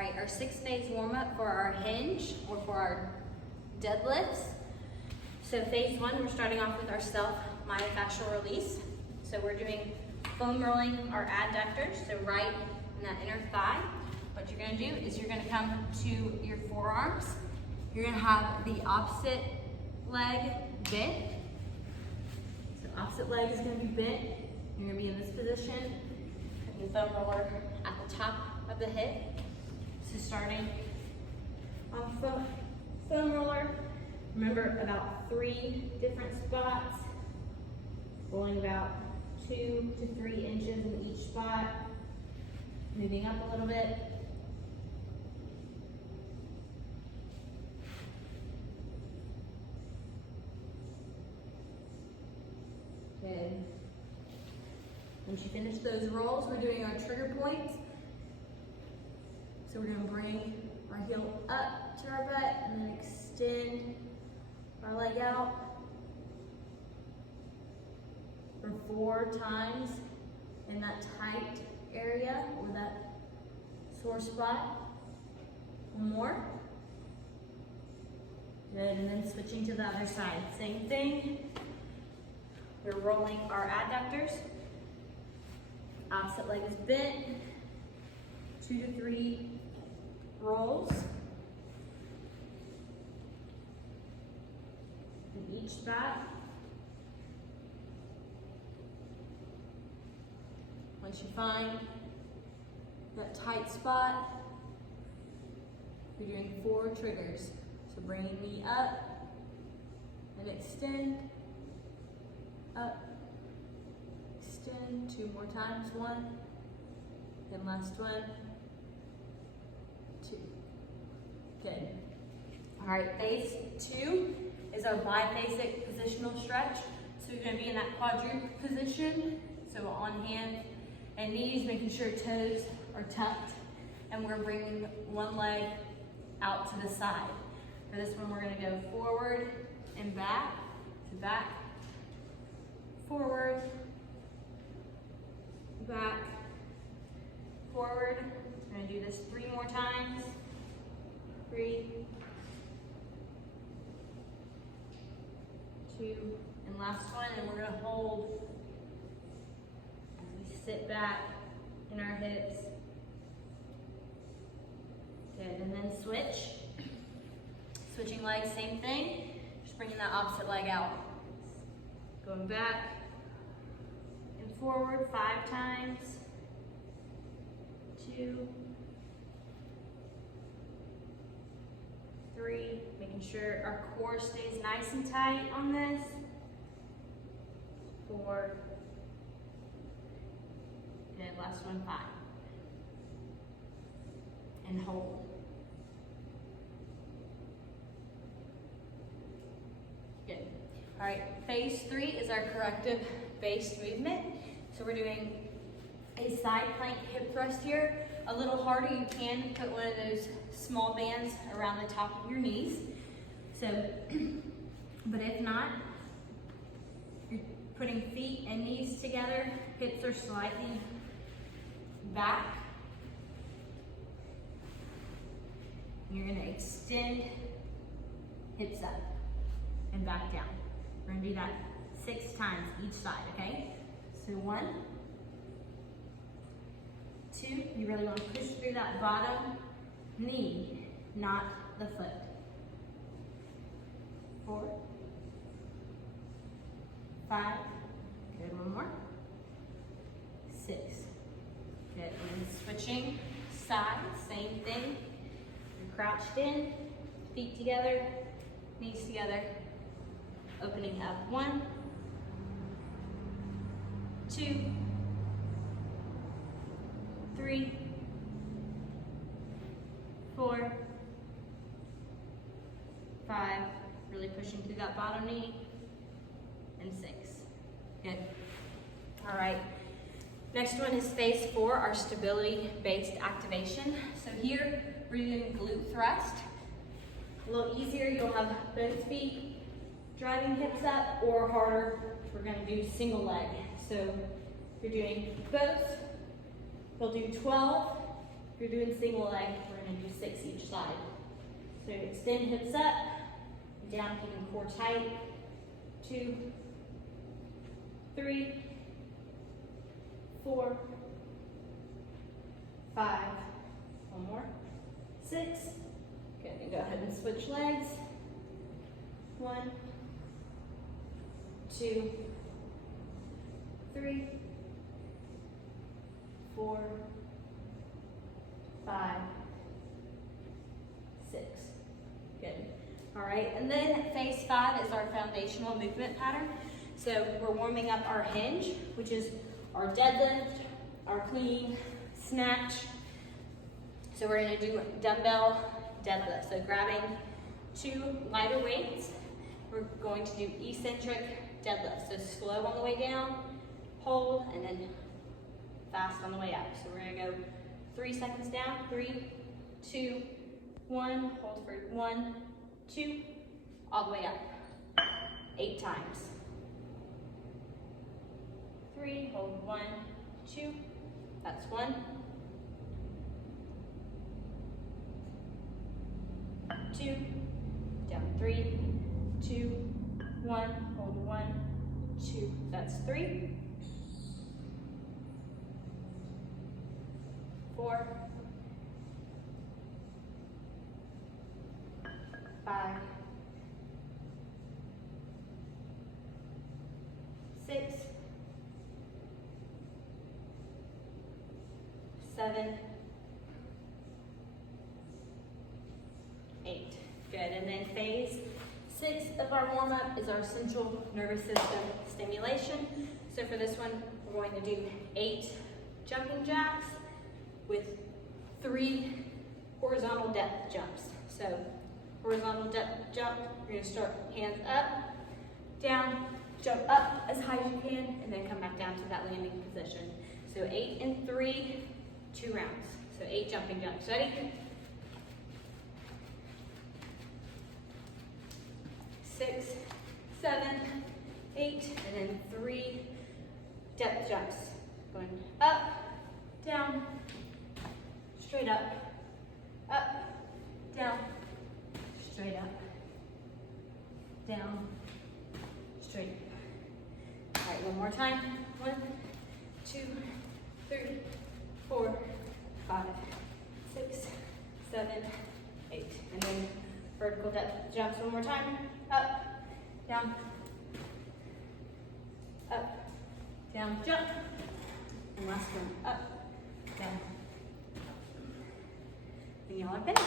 right, our 6-phase warm-up for our hinge or for our deadlifts. So phase 1, we're starting off with our self myofascial release. So we're doing foam rolling our adductors, so right in that inner thigh. What you're gonna do is you're gonna come to your forearms. You're gonna have the opposite leg bent. So opposite leg is gonna be bent. You're gonna be in this position. Put the foam roller at the top of the hip. So starting off foam roller. Remember, about 3 different spots. Rolling about 2 to 3 inches in each spot. Moving up a little bit. Good. Once you finish those rolls, we're doing our trigger points. So we're going to bring our heel up to our butt and then extend our leg out for 4 times in that tight area or that sore spot. 1 more. Good, and then switching to the other side. Same thing. We're rolling our adductors. Opposite leg is bent. 2 to 3 rolls in each spot. Once you find that tight spot, you're doing 4 triggers. So bringing knee up and extend, up, extend, 2 more times, 1, and last one, 2. Good. All right, phase 2 is our biphasic positional stretch. So you're gonna be in that quadruped position. So on hands and knees, making sure toes are tucked, and we're bringing 1 leg out to the side. For this one, we're gonna go forward and back, to back, forward, back, forward. We're gonna do this 3 more times. 3, 2, and last one, and we're gonna hold as we sit back in our hips. Good, and then switch. Switching legs, same thing. Just bringing that opposite leg out. Going back and forward 5 times. 2, 3, making sure our core stays nice and tight on this. 4, good, last one, 5. And hold. Good. All right, phase 3 is our corrective based movement. So we're doing a side plank hip thrust here. A little harder, you can put one of those small bands around the top of your knees. So, but if not, you're putting feet and knees together, hips are slightly back. You're gonna extend hips up and back down. We're gonna do that 6 times each side, okay? So 1, 2, you really want to push through that bottom knee, not the foot. 4, 5, good, 1 more. 6, good, and then switching sides, same thing. You're crouched in, feet together, knees together, opening up 1, 2, 3, 4, 5, really pushing through that bottom knee, and 6. Good. All right. Next one is phase 4, our stability-based activation. So here, we're doing glute thrust. A little easier, you'll have both feet driving hips up, or harder, we're gonna do single leg. So you're doing both. We'll do 12 If you're doing single leg, we're gonna do 6 each side. So extend hips up, down, keeping core tight. 2, 3, 4, 5, one more, 6. Good, and go ahead and switch legs. 1, 2, 3, 4, 5, 6. Good. All right, and then phase 5 is our foundational movement pattern. So we're warming up our hinge, which is our deadlift, our clean, snatch. So we're gonna do dumbbell deadlift. So grabbing 2 lighter weights, we're going to do eccentric deadlift. So slow on the way down, hold, and then fast on the way up. So we're gonna go 3 seconds down, 3, 2, 1, hold for 1, 2, all the way up, 8 times. 3, hold 1, 2, that's 1, 2, down 3, 2, 1, hold 1, 2, that's 3, 4, 5, 6, 7, 8. Good, and then phase 6 of our warm-up is our central nervous system stimulation. So for this one, we're going to do 8 jumping jacks with 3 horizontal depth jumps. So horizontal depth jump, you're gonna start hands up, down, jump up as high as you can, and then come back down to that landing position. So 8 and 3, 2 rounds. So 8 jumping jumps. Ready? 6, 7, 8, and then 3 depth jumps. Going up, down, straight up, down, straight up, down, straight. All right, one more time. 1, 2, 3, 4, 5, 6, 7, 8. And then vertical depth jumps one more time. Up, down, jump. And last one, up, down. And y'all are finished.